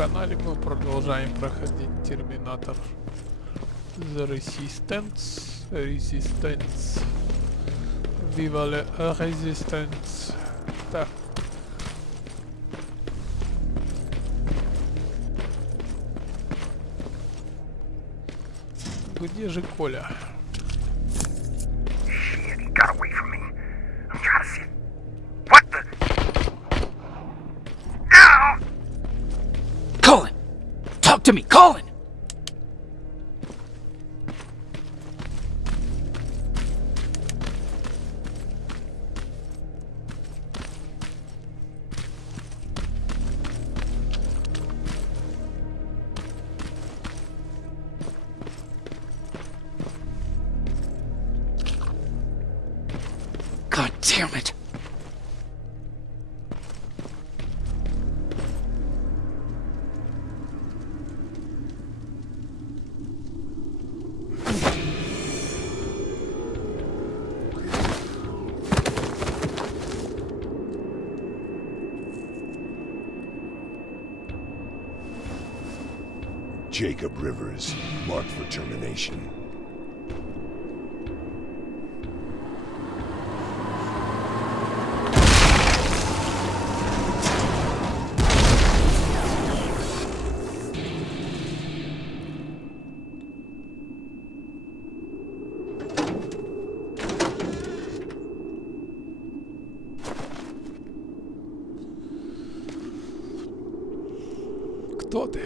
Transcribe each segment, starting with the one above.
канале мы продолжаем проходить Terminator The Resistance. Viva la Resistance. Так. Где же Коля? Shit, he got away from me. I'm trying to see. What the? Ow! Colin! Talk to me, Colin! God damn it! Jacob Rivers, marked for termination. Кто ты?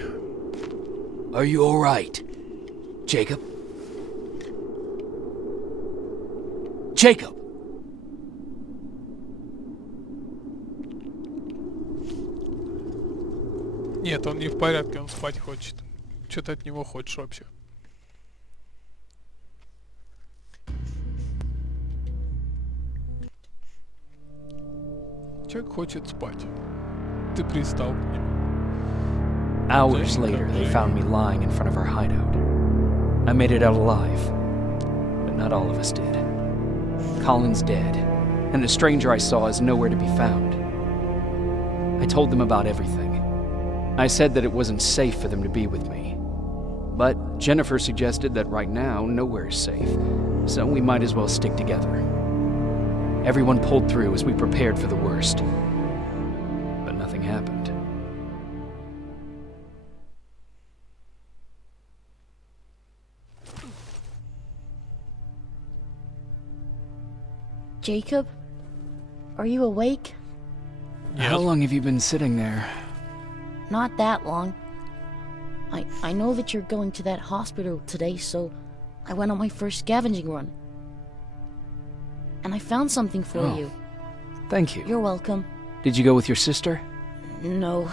Are you alright? Jacob? Jacob! Нет, он не в порядке, он спать хочет. Что ты от него хочешь вообще? Человек хочет спать. Ты пристал к нему. Hours later, they found me lying in front of our hideout. I made it out alive, but not all of us did. Colin's dead, and the stranger I saw is nowhere to be found. I told them about everything. I said that it wasn't safe for them to be with me. But Jennifer suggested that right now, nowhere is safe, so we might as well stick together. Everyone pulled through as we prepared for the worst. But nothing happened. Jacob? Are you awake? Yes. How long have you been sitting there? Not that long. I know that you're going to that hospital today, so I went on my first scavenging run. And I found something for Oh. you. Thank you. You're welcome. Did you go with your sister? No.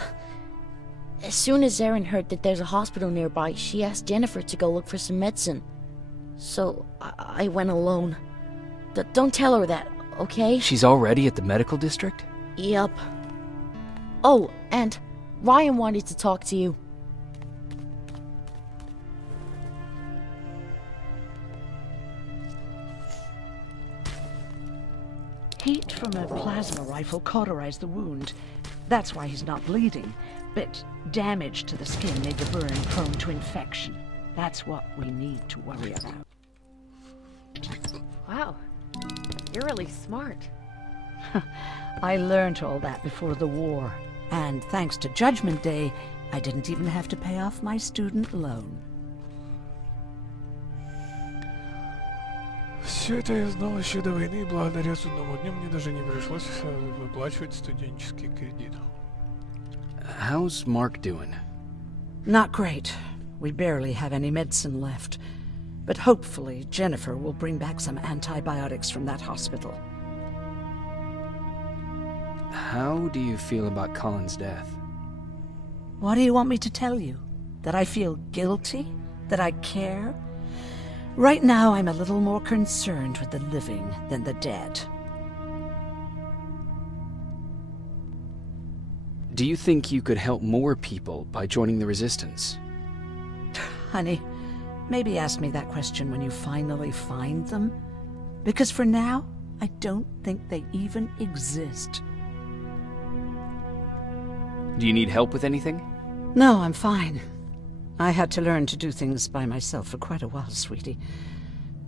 As soon as Erin heard that there's a hospital nearby, she asked Jennifer to go look for some medicine. So I went alone. Don't tell her that, okay? She's already at the medical district? Yep. Oh, and Ryan wanted to talk to you. Heat from a plasma rifle cauterized the wound. That's why he's not bleeding. But damage to the skin made the burn prone to infection. That's what we need to worry about. Wow, you're really smart. I learned all that before the war. And thanks to Judgment Day, I didn't even have to pay off my student loan. Все это я знал еще до войны, и благодаря судному дню мне даже не пришлось выплачивать студенческий кредит. How's Mark doing? Not great. We barely have any medicine left. But hopefully Jennifer will bring back some antibiotics from that hospital. How do you feel about Colin's death? What do you want me to tell you? That I feel guilty? That I care? Right now, I'm a little more concerned with the living than the dead. Do you think you could help more people by joining the Resistance? Honey, maybe ask me that question when you finally find them. Because for now, I don't think they even exist. Do you need help with anything? No, I'm fine. I had to learn to do things by myself for quite a while, sweetie.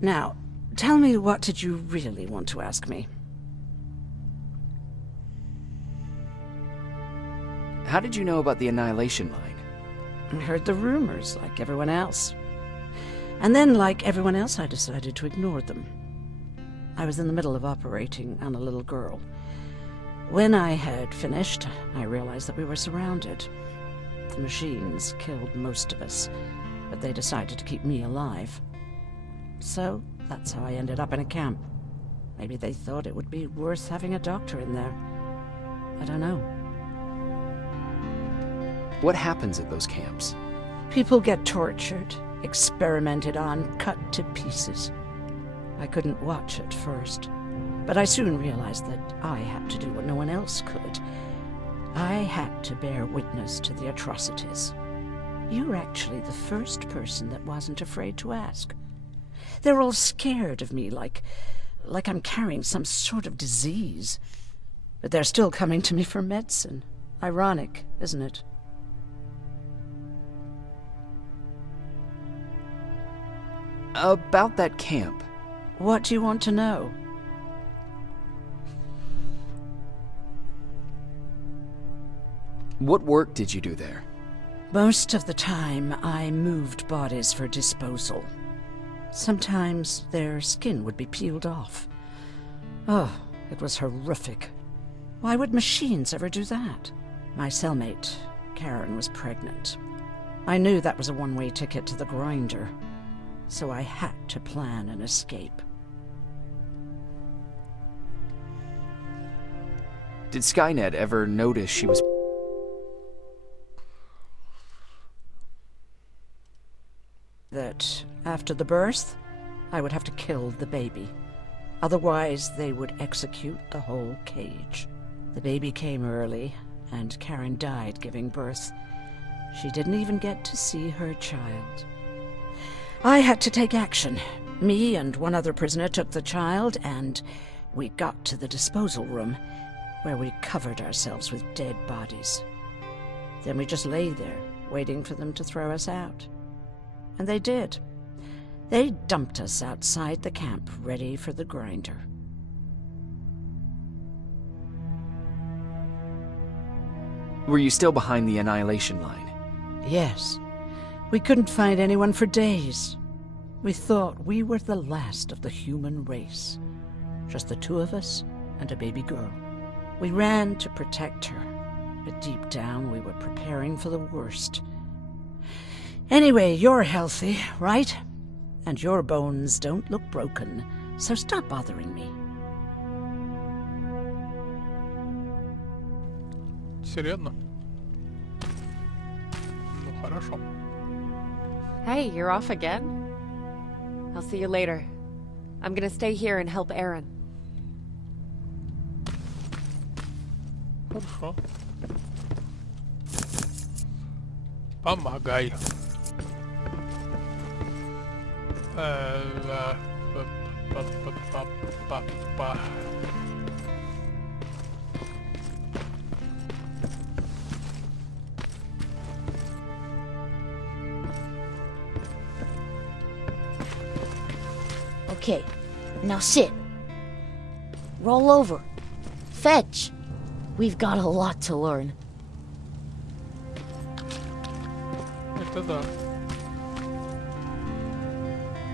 Now, tell me, what did you really want to ask me? How did you know about the Annihilation Line? I heard the rumors, like everyone else. And then, like everyone else, I decided to ignore them. I was in the middle of operating on a little girl. When I had finished, I realized that we were surrounded. The machines killed most of us, but they decided to keep me alive. So, that's how I ended up in a camp. Maybe they thought it would be worth having a doctor in there. I don't know. What happens at those camps? People get tortured, experimented on, cut to pieces. I couldn't watch at first, but I soon realized that I had to do what no one else could. I had to bear witness to the atrocities. You're actually the first person that wasn't afraid to ask. They're all scared of me, like I'm carrying some sort of disease. But they're still coming to me for medicine. Ironic, isn't it? About that camp. What do you want to know? What work did you do there? Most of the time, I moved bodies for disposal. Sometimes their skin would be peeled off. Oh, it was horrific. Why would machines ever do that? My cellmate, Karen, was pregnant. I knew that was a one-way ticket to the grinder, so I had to plan an escape. Did Skynet ever notice she was... That after the birth, I would have to kill the baby. Otherwise, they would execute the whole cage. The baby came early, and Karen died giving birth. She didn't even get to see her child. I had to take action. Me and one other prisoner took the child, and we got to the disposal room, where we covered ourselves with dead bodies. Then we just lay there, waiting for them to throw us out. And they did. They dumped us outside the camp, ready for the grinder. Were you still behind the Annihilation Line? Yes. We couldn't find anyone for days. We thought we were the last of the human race. Just the two of us and a baby girl. We ran to protect her, but deep down we were preparing for the worst. Anyway, you're healthy, right? And your bones don't look broken, so stop bothering me. Серьезно? Ну хорошо. Hey, you're off again? I'll see you later. I'm gonna stay here and help Aaron. Хорошо. Помогай. Па-па-па-па-па. Okay, now sit. Roll over. Fetch. We've got a lot to learn. Это да.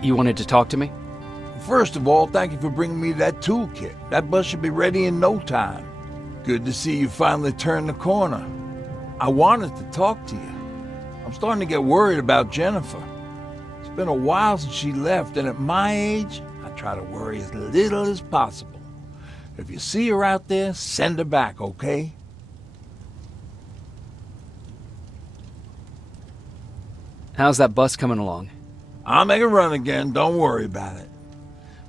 You wanted to talk to me? First of all, thank you for bringing me that toolkit. That bus should be ready in no time. Good to see you finally turned the corner. I wanted to talk to you. I'm starting to get worried about Jennifer. It's been a while since she left, and at my age, I try to worry as little as possible. If you see her out there, send her back, okay? How's that bus coming along? I'll make a run again, don't worry about it.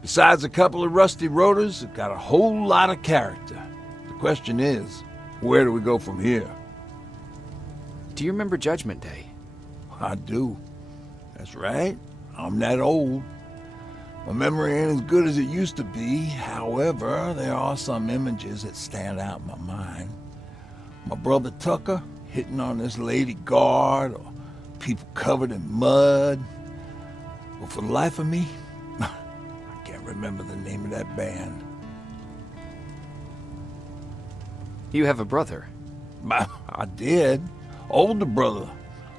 Besides a couple of rusty rotors, it got a whole lot of character. The question is, where do we go from here? Do you remember Judgment Day? I do. That's right. I'm that old. My memory ain't as good as it used to be. However, there are some images that stand out in my mind. My brother Tucker, hitting on this lady guard or people covered in mud. Well, for the life of me, I can't remember the name of that band. You have a brother. I did. Older brother.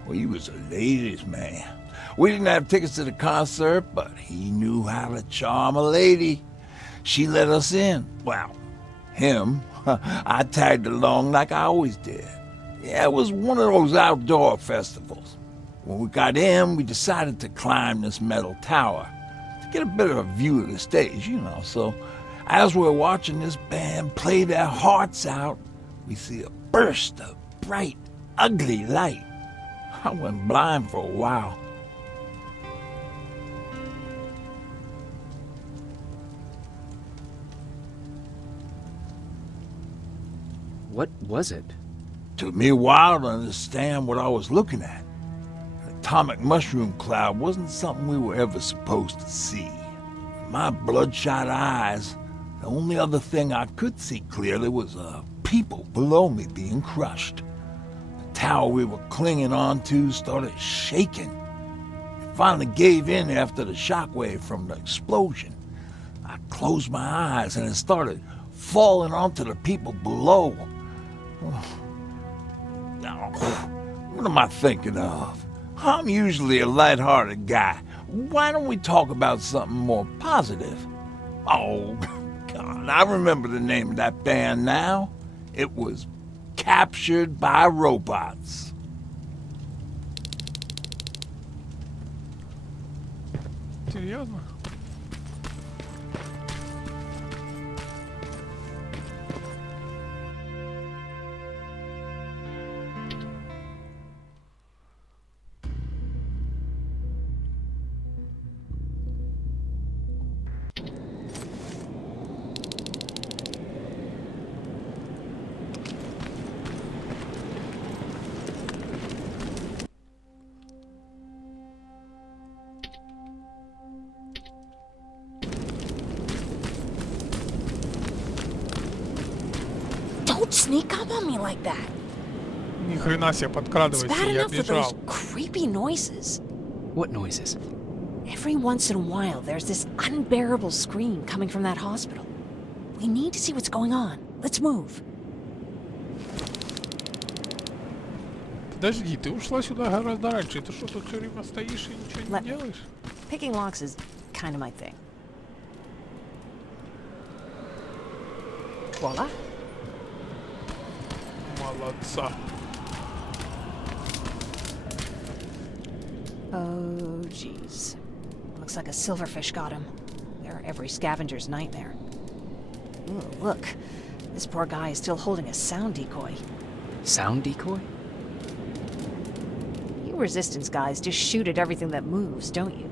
Well, he was a ladies' man. We didn't have tickets to the concert, but he knew how to charm a lady. She let us in. Well, him. I tagged along like I always did. Yeah, it was one of those outdoor festivals. When we got in, we decided to climb this metal tower to get a bit of a view of the stage, you know. So as we're watching this band play their hearts out, we see a burst of bright, ugly light. I went blind for a while. What was it? Took me a while to understand what I was looking at. An atomic mushroom cloud wasn't something we were ever supposed to see. In my bloodshot eyes, the only other thing I could see clearly was people below me being crushed. The tower we were clinging onto started shaking. It finally gave in after the shockwave from the explosion. I closed my eyes and it started falling onto the people below. What am I thinking of? I'm usually a lighthearted guy. Why don't we talk about something more positive? Oh, God, I remember the name of that band now. It was Captured by Robots. Серьезно? Don't sneak up on me like that. Ни хрена себе It's подкрадывайся, bad я enough with those бежал. creepy noises. What noises? Every once in a while, there's this unbearable scream coming from that hospital. We need to see what's going on. Let's move. Подожди, ты ушла сюда гораздо раньше. Ты что, тут все время стоишь и ничего не Let- делаешь? Picking locks is kind of my thing. Voila. Молодца. Oh, jeez. Looks like a silverfish got him. They're every scavenger's nightmare. Ooh, look. This poor guy is still holding a sound decoy. Sound decoy? You resistance guys just shoot at everything that moves, don't you?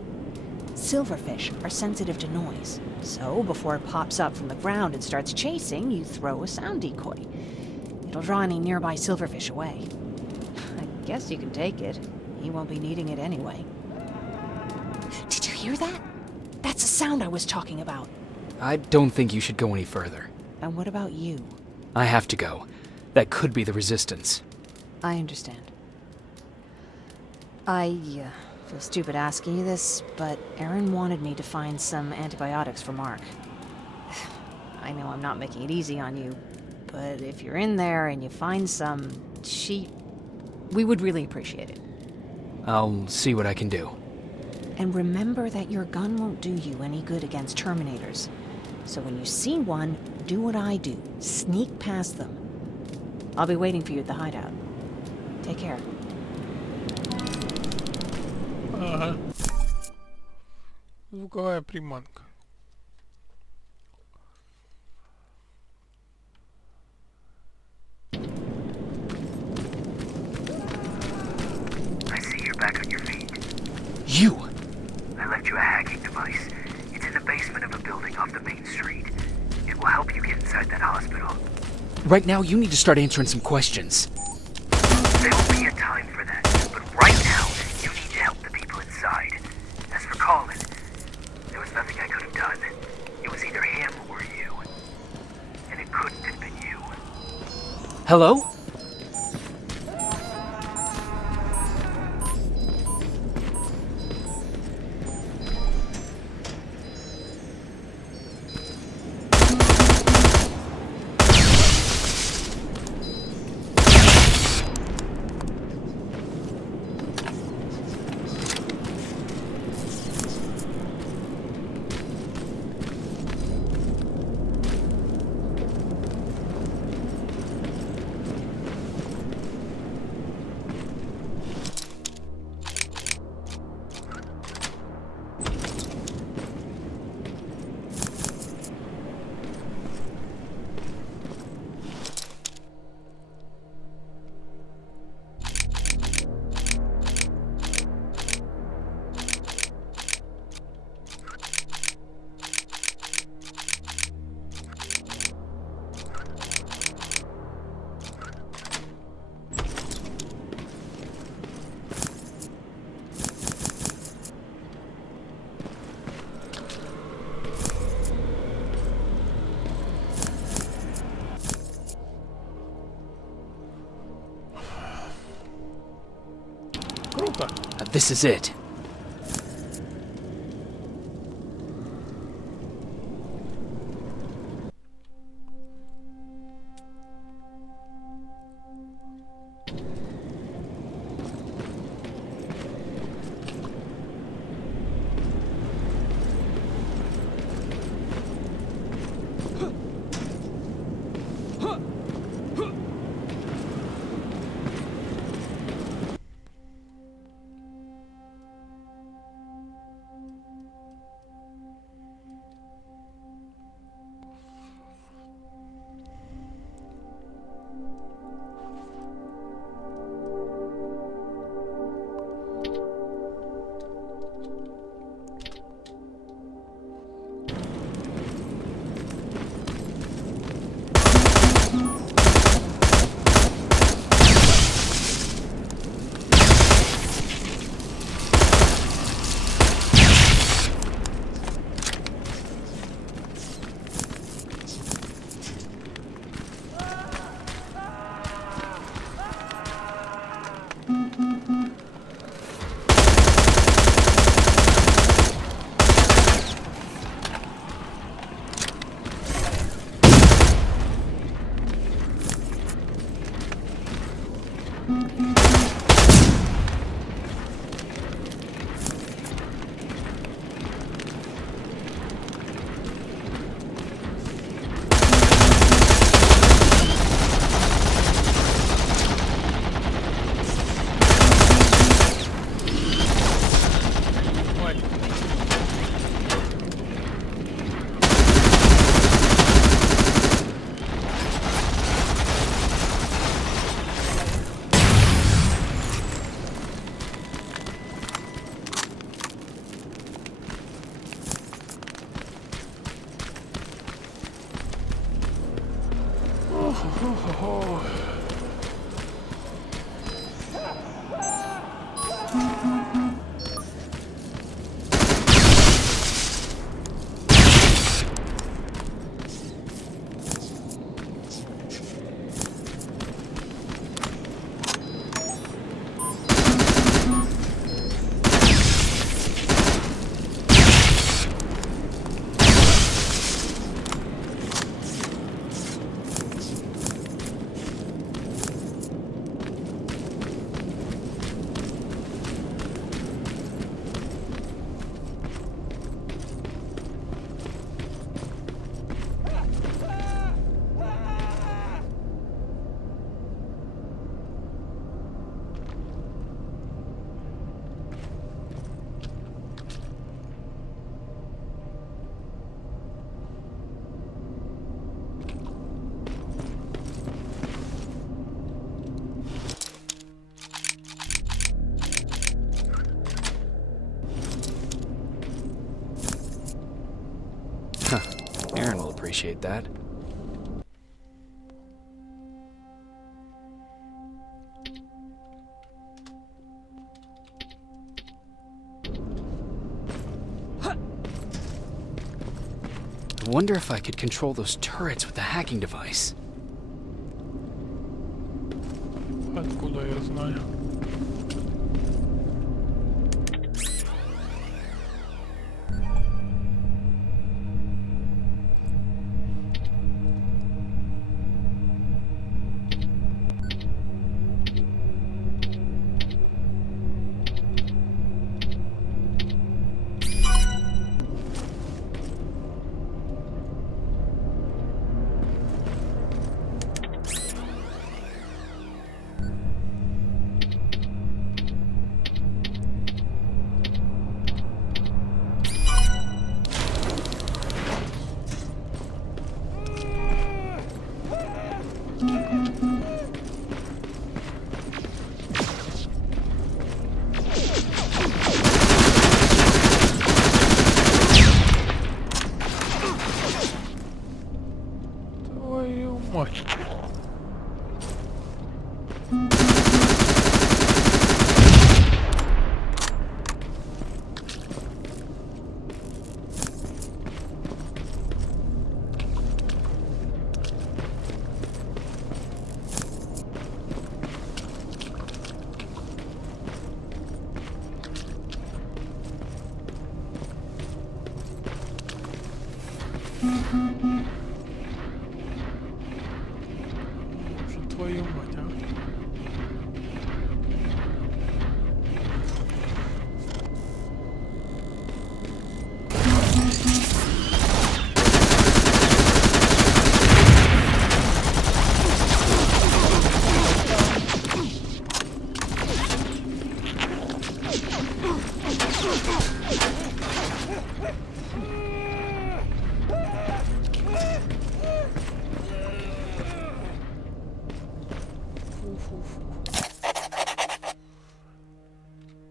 Silverfish are sensitive to noise. So, before it pops up from the ground and starts chasing, you throw a sound decoy. It'll draw any nearby silverfish away. I guess you can take it. He won't be needing it anyway. Did you hear that? That's the sound I was talking about. I don't think you should go any further. And what about you? I have to go. That could be the resistance. I understand. I feel stupid asking you this, but Aaron wanted me to find some antibiotics for Mark. I know I'm not making it easy on you, but if you're in there and you find some, we would really appreciate it. I'll see what I can do. And remember that your gun won't do you any good against Terminators. So when you see one, do what I do. Sneak past them. I'll be waiting for you at the hideout. Take care. Ага. Звуковая приманка. I see you're back on your feet. You! I left you a hacking device. It's in the basement of a building off the main street. It will help you get inside that hospital. Right now, you need to start answering some questions. There will be a time for that, but right now, you need to help the people inside. As for Colin, there was nothing I could have done. It was either him or you. And it couldn't have been you. Hello? Так. This is it. Aaron will appreciate that. I wonder if I could control those turrets with the hacking device. Откуда я знаю? Твою мать. твою мать, а.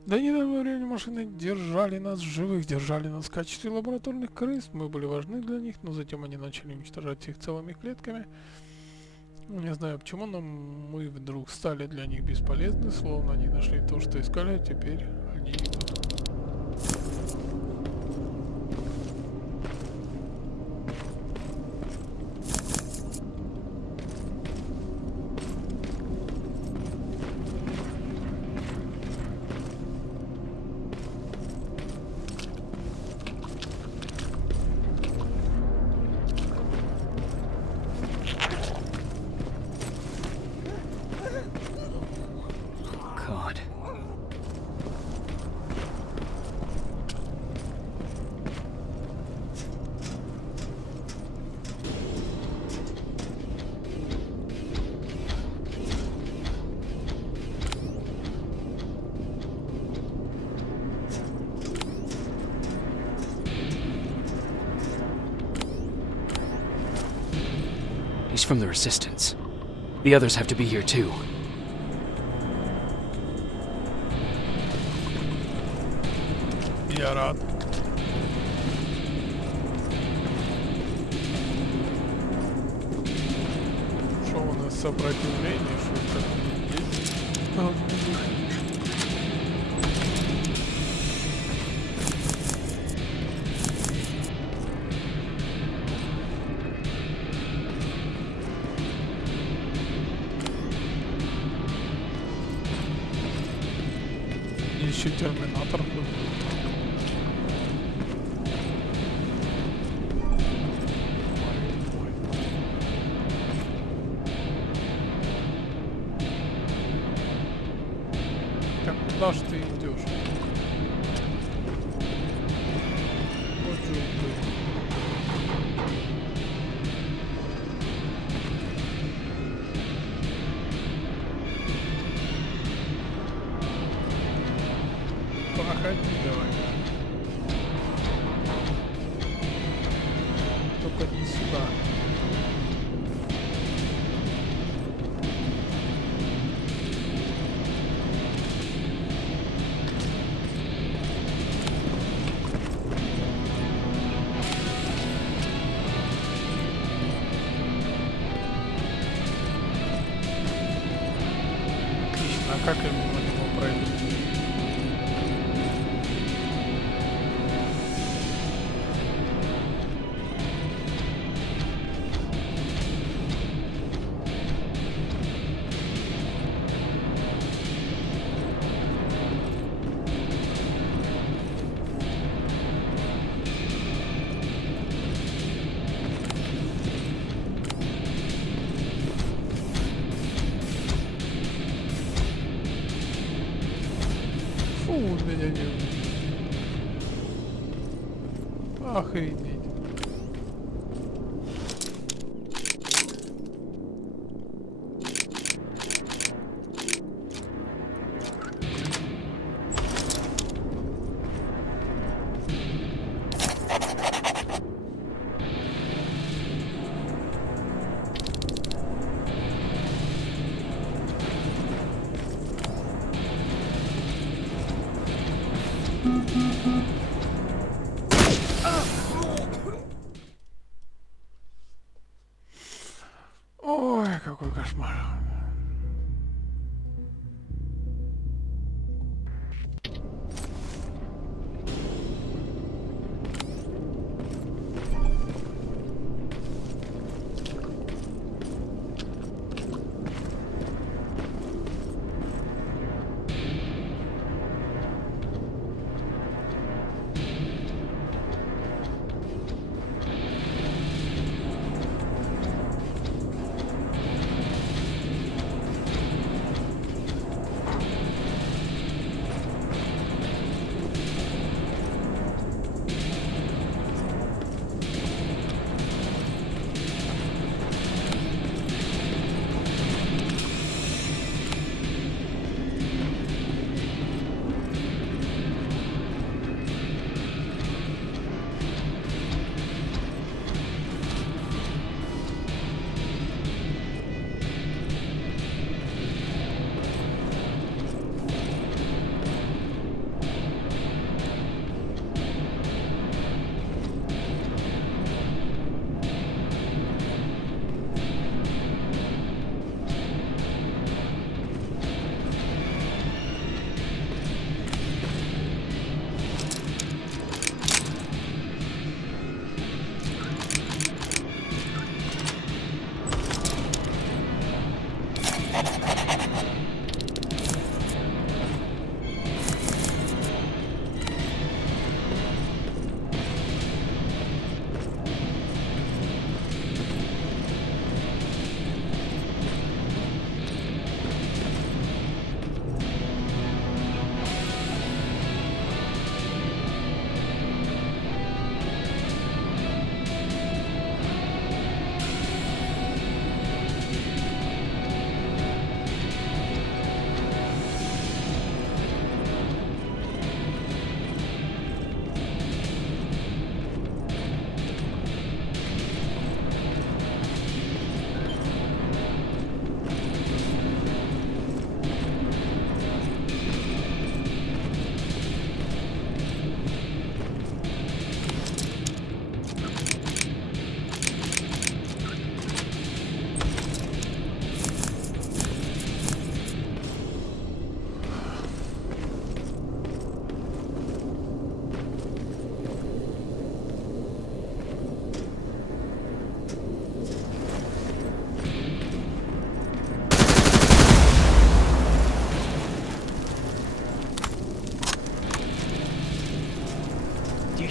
До недавнего времени машины держали нас живых, держали нас в качестве лабораторных крыс. Мы были важны для них, но затем они начали уничтожать их целыми клетками. Не знаю почему, но мы вдруг стали для них бесполезны, словно они нашли то, что искали, а теперь они идут. God. He's from the Resistance. The others have to be here too. Я рад. Что у нас сопротивление, что как есть. Еще Терминатор был. Так, куда ж ты идешь? Вот же ты. Проходи давай. Только не сюда. Отлично, а как я мимо него пройду? Фу, он меня не увидел. Охренеть. Ой, какой кошмар.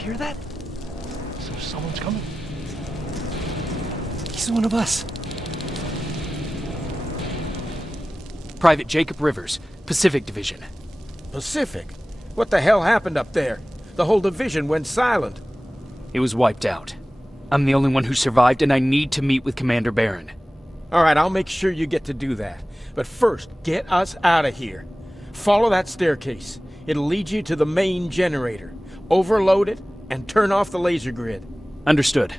hear that? So someone's coming. He's one of us. Private Jacob Rivers, Pacific Division. Pacific? What the hell happened up there? The whole division went silent. It was wiped out. I'm the only one who survived, and I need to meet with Commander Barron. All right, I'll make sure you get to do that. But first, get us out of here. Follow that staircase. It'll lead you to the main generator. Overload it and turn off the laser grid. Understood.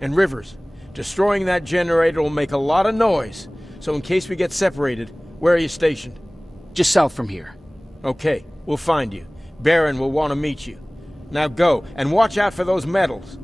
And Rivers, destroying that generator will make a lot of noise. So in case we get separated, where are you stationed? Just south from here. Okay, we'll find you. Barron will want to meet you. Now go, and watch out for those medals.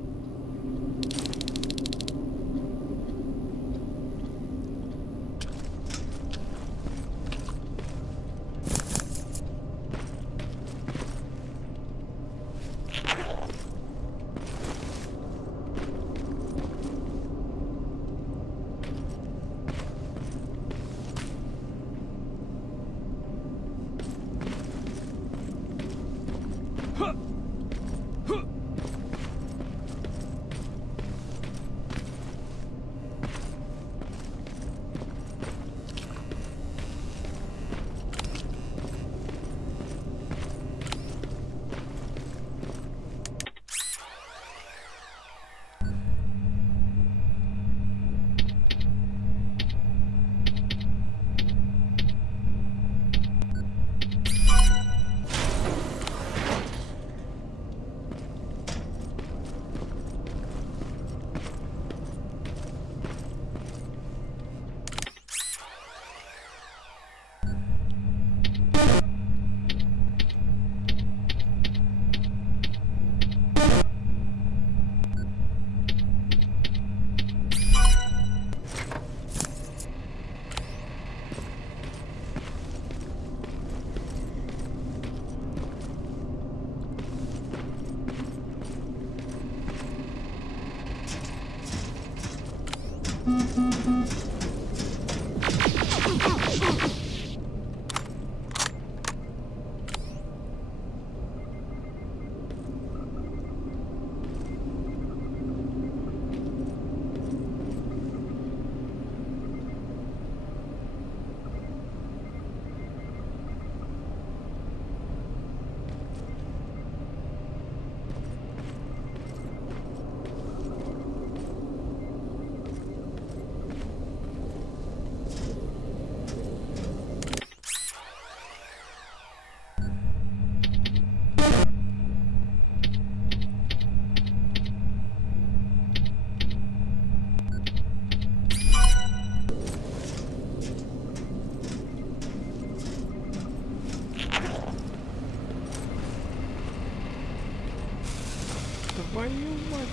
Твою мать.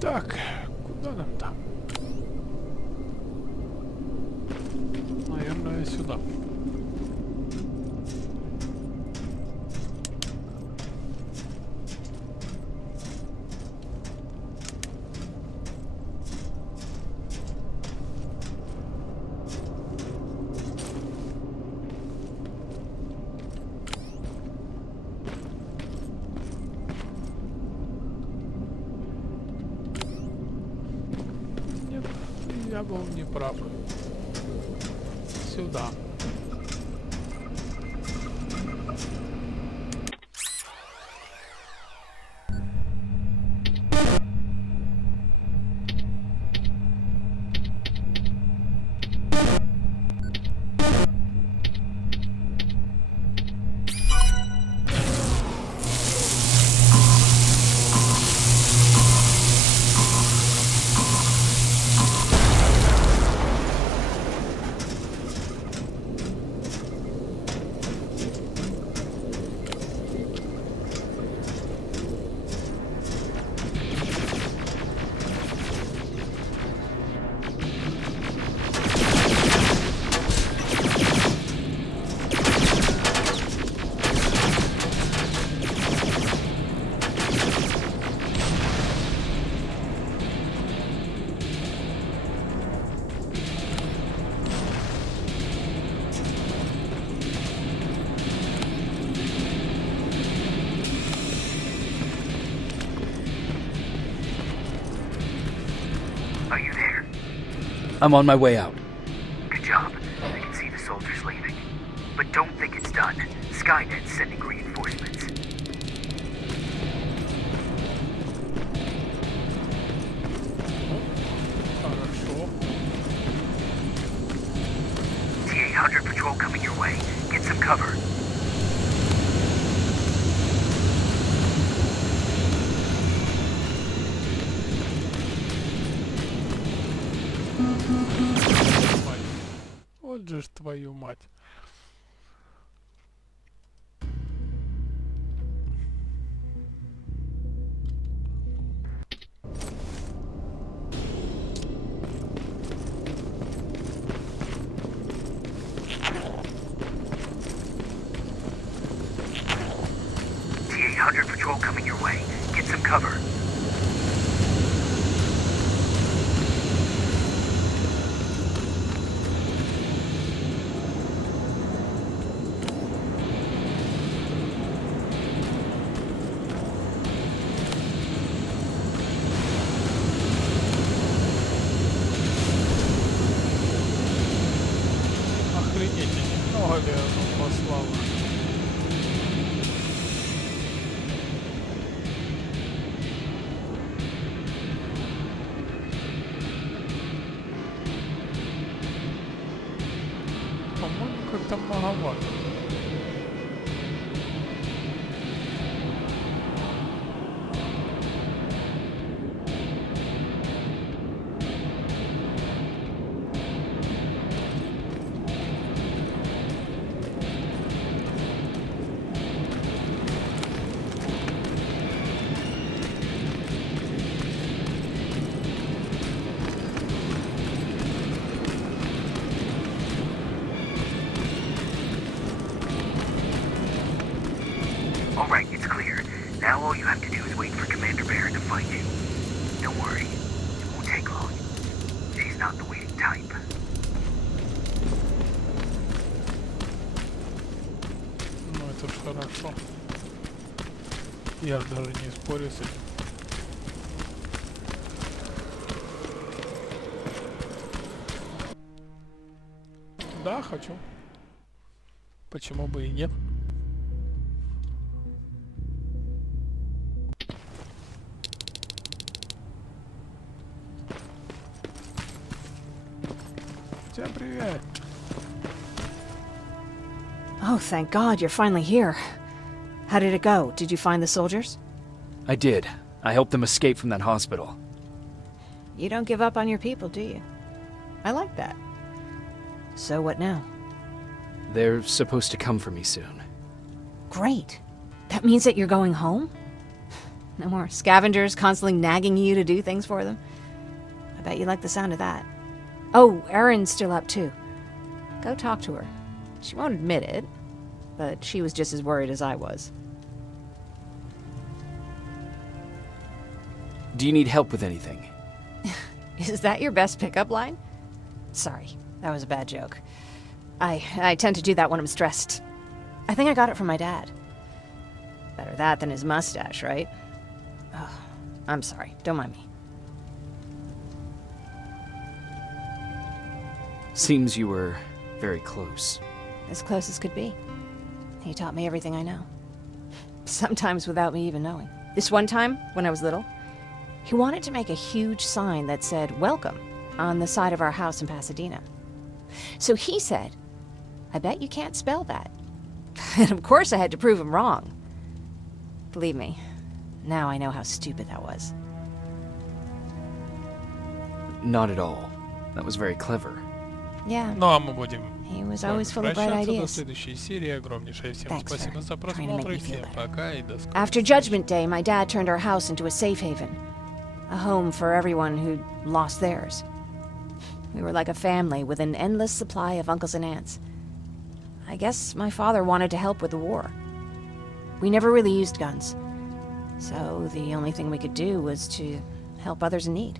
Так, куда нам там? Наверное, сюда. Нет, я был не прав. Сюда. I'm on my way out. Good job. I can see the soldiers leaving. But don't think it's done. Skynet's sending reinforcements. Хорошо. T-800 patrol coming your way. Get some cover. Вот же ж твою мать. T-800 patrol coming your way. Get some cover. Охренеть, немного ли оно послало. По-моему, как-то многовато. Alright, it's clear. Now all you have to do is wait for Commander Baron to find you. Don't worry. It won't take long. She's not the waiting type. Ну это ж хорошо. Я ж даже не спорю с этим. Да, хочу. Почему бы и нет? Всем привет. Oh, thank God, you're finally here. How did it go? Did you find the soldiers? I did. I helped them escape from that hospital. You don't give up on your people, do you? I like that. So what now? They're supposed to come for me soon. Great. That means that you're going home? No more scavengers constantly nagging you to do things for them? I bet you like the sound of that. Oh, Erin's still up too. Go talk to her. She won't admit it, but she was just as worried as I was. Do you need help with anything? Is that your best pickup line? Sorry, that was a bad joke. I tend to do that when I'm stressed. I think I got it from my dad. Better that than his mustache, right? Oh, I'm sorry, don't mind me. Seems you were very close. As close as could be. He taught me everything I know. Sometimes without me even knowing. This one time, when I was little, he wanted to make a huge sign that said, "Welcome," on the side of our house in Pasadena. So he said, "I bet you can't spell that." And of course I had to prove him wrong. Believe me, now I know how stupid that was. Not at all. That was very clever. Yeah. Ну а мы будем He was с вами always full of bright прощаться до ideas. следующей серии. Огромнейшее всем Thanks спасибо for за trying to make просмотр. me И feel всем better. пока и до скорых After встреч. Judgment Day, my dad turned our house into a safe haven. A home for everyone who'd lost theirs. We were like a family with an endless supply of uncles and aunts. I guess my father wanted to help with the war. We never really used guns. So the only thing we could do was to help others in need.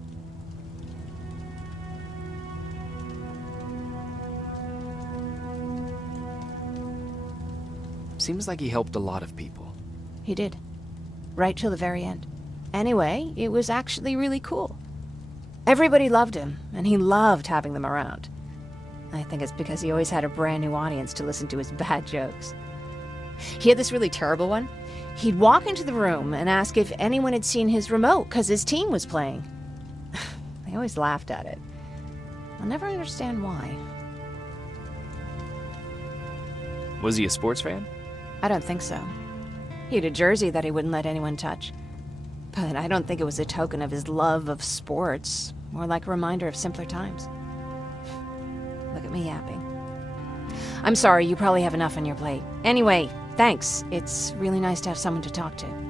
Seems like he helped a lot of people. He did. Right till the very end. Anyway, it was actually really cool. Everybody loved him, and he loved having them around. I think it's because he always had a brand new audience to listen to his bad jokes. He had this really terrible one. He'd walk into the room and ask if anyone had seen his remote because his team was playing. They always laughed at it. I'll never understand why. Was he a sports fan? I don't think so. He had a jersey that he wouldn't let anyone touch. But I don't think it was a token of his love of sports, more like a reminder of simpler times. Look at me yapping. I'm sorry, you probably have enough on your plate. Anyway, thanks. It's really nice to have someone to talk to.